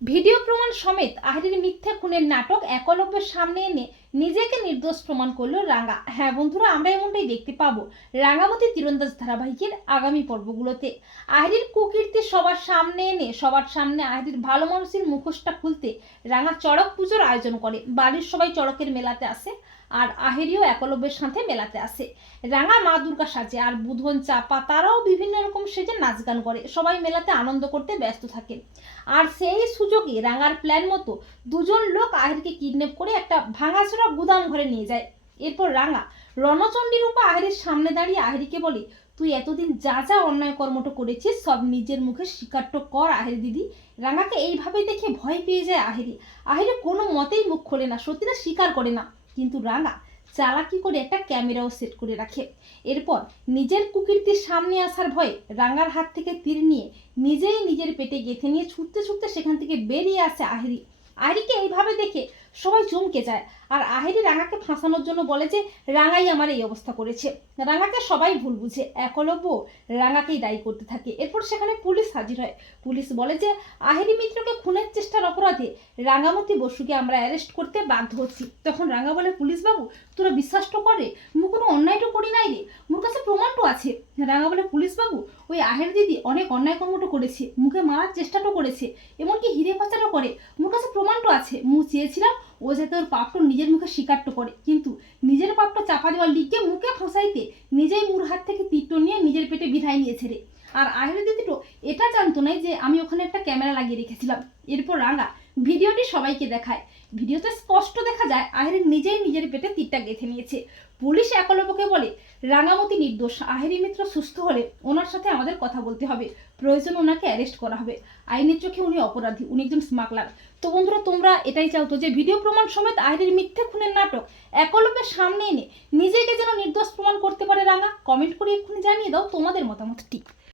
Video প্রমাণ সমেত আহরির মিথ্যা খুনের নাটক একলব্যের সামনে এনে নিজেকে নির্দোষ প্রমাণ করল রাঙা। হ্যাঁ বন্ধুরা, আমরা এমনটাই দেখতে পাবো রাঙামতি তীরন্দাজ ধারাবাহিকের আগামী পর্বগুলোতে। আহরির কুকীর্তি সবার সামনে এনে, সবার সামনে আহরির ভালো মানুষের মুখোশটা খুলতে রাঙা চড়ক পুজোর আয়োজন করে। বাড়ির সবাই চড়কের মেলাতে আসে। আর আহেরিও একলব্যের সাথে মেলাতে আসে। রাঙা মা দুর্গা সাজে আর বুধন চাপা তারাও বিভিন্ন রকম সেজে নাচ গান করে। সবাই মেলাতে আনন্দ করতে ব্যস্ত থাকে আর সেই সুযোগে রাঙার প্ল্যান মতো দুজন লোক আহিরকে কিডন্যাপ করে একটা ভাঙাচোরা গুদাম ঘরে নিয়ে যায়। এরপর রাঙা রণচণ্ডী রূপা আহিরের সামনে দাঁড়িয়ে আহিরিকে বলে, তুই এতদিন যা যা অন্যায় কর্মটা করেছিস, সব নিজের মুখে স্বীকারটা কর আহির দিদি। রাঙাকে এইভাবে দেখে ভয় পেয়ে যায় আহিরি। আহিরি কোনো মতেই মুখ খোলে না, সত্যিটা স্বীকার করে না। কিন্তু রাঙা চালাকি করে একটা ক্যামেরাও সেট করে রাখে। এরপর নিজের কুকীর্তির সামনে আসার ভয়ে রাঙার হাত থেকে তীর নিয়ে নিজেই নিজের পেটে গেঁথে নিয়ে ছুটতে ছুটতে সেখান থেকে বেরিয়ে আসে আহিরি। আহিরিকে এইভাবে দেখে সবাই চমকে যায়। আর আহিরি রাঙাকে ফাঁসানোর জন্য বলে যে, রাঙাই আমার এই অবস্থা করেছে। রাঙাকে সবাই ভুল বুঝে। একলব্য রাঙাকেই দায়ী করতে থাকে। এরপর সেখানে পুলিশ হাজির হয়। পুলিশ বলে যে, আহিরি মিত্রকে খুনের চেষ্টার অপরাধে রাঙামতি বসুকে আমরা অ্যারেস্ট করতে বাধ্য হচ্ছি। তখন রাঙা বলে পুলিশ বাবু তোরা বিশ্বাস তো করে? মু কোনো অন্যায়টা করি নাই রে মোর কাছে প্রমাণটো আছে। রাঙা বলে পুলিশ বাবু ওই আহের দিদি অনেক অন্যায় কর্মটো করেছে, মুখে মারার চেষ্টাটাও করেছে, এমনকি হিরে পাচারও করে। মোর কাছে প্রমাণটো আছে মু চেয়েছিলাম ও যাতে ওর পাপটা নিজের মুখে স্বীকারটা করে। কিন্তু নিজের পাপটা চাপা দেওয়ার লিখে মুখে ফসাইতে নিজেই মুর হাত থেকে তীরটো নিয়ে নিজের পেটে বিধায় নিয়েছে রে। আর আহের দিদিটো এটা জানতো না যে আমি ওখানে একটা ক্যামেরা লাগিয়ে রেখেছিলাম। এরপর রাঙা ভিডিওটি সবাইকে দেখায়। ভিডিওতে স্পষ্ট দেখা যায় আহেরি নিজেই নিজের পেটে তীরটা গেঁথে নিয়েছে। পুলিশ একলব্যকে বলে, রাঙামতি নির্দোষ আহেরি মিত্র সুস্থ হলে ওনার সাথে আমাদের কথা বলতে হবে। প্রয়োজন ওনাকে অ্যারেস্ট করা হবে। আইনের চোখে উনি অপরাধী, উনি একজন স্মাগলার। তো বন্ধুরা, তোমরা এটাই চাও তো যে, ভিডিও প্রমাণ সমেত আহেরির মিথ্যে খুনের নাটক একলব্যের সামনে এনে নিজেকে যেন নির্দোষ প্রমাণ করতে পারে রাঙা? কমেন্ট করে এক্ষুনি জানিয়ে দাও তোমাদের মতামতটি।